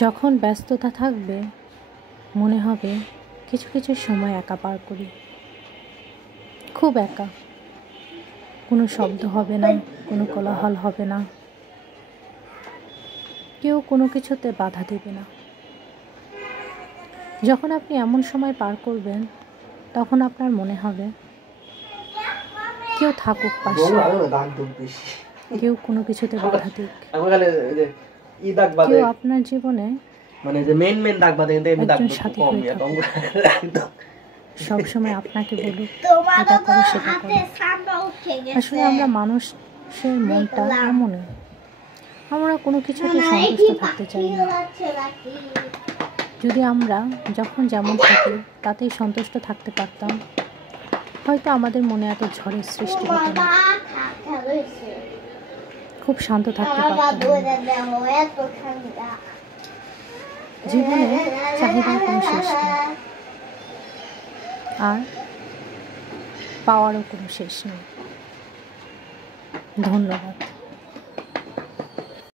যখন ব্যস্ততা থাকবে মনে হবে কিছু কিছু সময় একা পার করি, খুব একা। কোনো শব্দ হবে না, কোনো কোলাহল হবে না, কেউ কোনো কিছুতে বাধা দেবে না। যখন আপনি এমন সময় পার করবেন তখন আপনার মনে হবে কেউ থাকুক পাশে, কেউ কোনো কিছুতে বাধা দিক, কেউ আপনার জীবনে একজন সাথী হয়ে থাকুক, সবসময় আপনাকে বলুক এটা করো সেটা করো। আসলে আমরা মানুষের মনটা এমনই, আমরা কোনো কিছুতে সন্তুষ্ট থাকতে চাই না। যদি আমরা যখন যেমন থাকি তাতেই সন্তুষ্ট থাকতে পারতাম, হয়তো আমাদের মনে এত ঝড়ের সৃষ্টি হতো না, খুব শান্ত থাকতে পারতাম। জীবনে চাহিদার কোনো শেষ নেই, আর পাওয়ারও কোনো শেষ নেই। ধন্যবাদ।